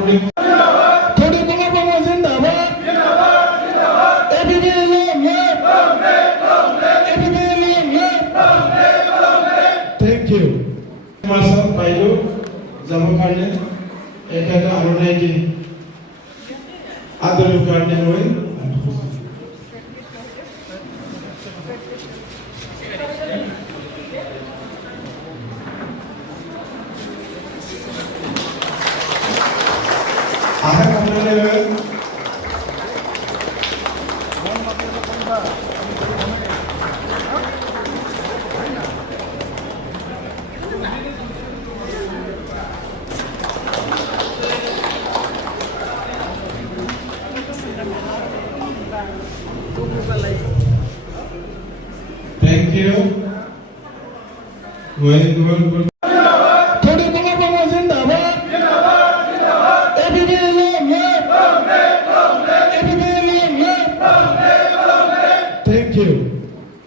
थोड़ी बाबा जिंदाबाद thank you मासा पाइलो जमा करने एक आरनाय की आदर करने हुए Thank you. Very good. थोड़ी बाबा जिंदाबाद Thank you.